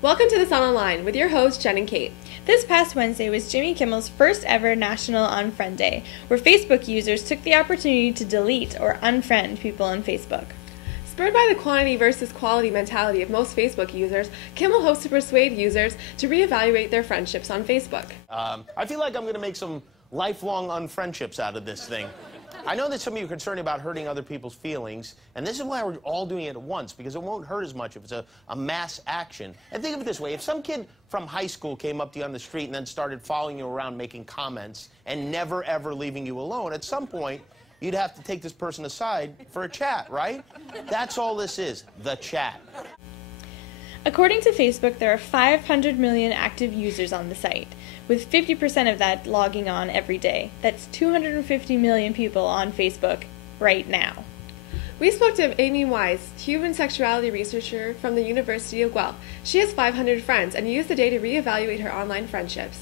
Welcome to The Sun Online with your hosts, Jenn and Kate. This past Wednesday was Jimmy Kimmel's first ever National Unfriend Day, where Facebook users took the opportunity to delete or unfriend people on Facebook. Spurred by the quantity versus quality mentality of most Facebook users, Kimmel hopes to persuade users to reevaluate their friendships on Facebook. I feel like I'm going to make some lifelong unfriendships out of this thing. I know that some of you are concerned about hurting other people's feelings, and this is why we're all doing it at once, because it won't hurt as much if it's a mass action. And think of it this way, if some kid from high school came up to you on the street and then started following you around making comments and never ever leaving you alone, at some point, you'd have to take this person aside for a chat, right? That's all this is, the chat. According to Facebook, there are 500 million active users on the site, with 50% of that logging on every day. That's 250 million people on Facebook right now. We spoke to Amy Wise, human sexuality researcher from the University of Guelph. She has 500 friends and used the day to reevaluate her online friendships.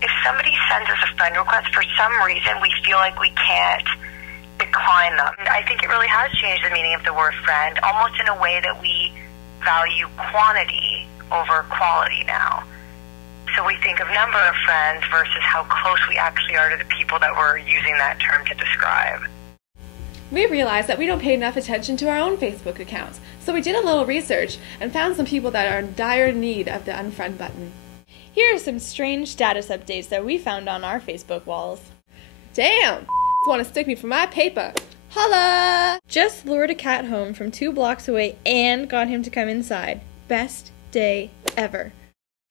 If somebody sends us a friend request, for some reason we feel like we can't decline them. I think it really has changed the meaning of the word friend, almost in a way that we value quantity over quality now. So we think of number of friends versus how close we actually are to the people that we're using that term to describe. We realized that we don't pay enough attention to our own Facebook accounts, so we did a little research and found some people that are in dire need of the unfriend button. Here are some strange status updates that we found on our Facebook walls. Damn! Want to stick me for my paper. Holla! Just lured a cat home from 2 blocks away and got him to come inside. Best day ever.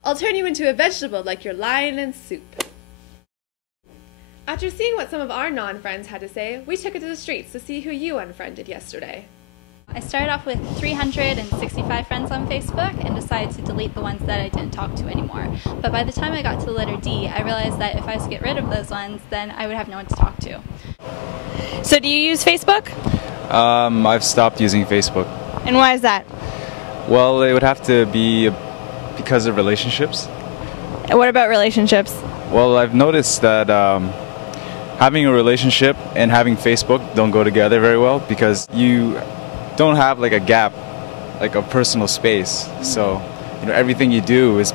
I'll turn you into a vegetable like your lion in soup. After seeing what some of our non-friends had to say, we took it to the streets to see who you unfriended yesterday. I started off with 365 friends on Facebook and decided to delete the ones that I didn't talk to anymore. But by the time I got to the letter D, I realized that if I was to get rid of those ones, then I would have no one to talk to. So do you use Facebook? I've stopped using Facebook. And why is that? Well, it would have to be because of relationships. And what about relationships? Well, I've noticed that having a relationship and having Facebook don't go together very well because you don't have like a gap, like a personal space. So, everything you do is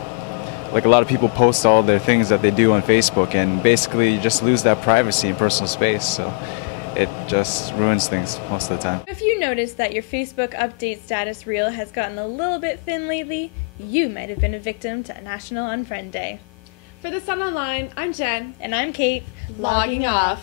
like a lot of people post all their things that they do on Facebook, and basically you just lose that privacy and personal space. So it just ruins things most of the time. If you notice that your Facebook update status reel has gotten a little bit thin lately, you might have been a victim to National Unfriend Day. For The Sun Online, I'm Jen. And I'm Kate. Logging off.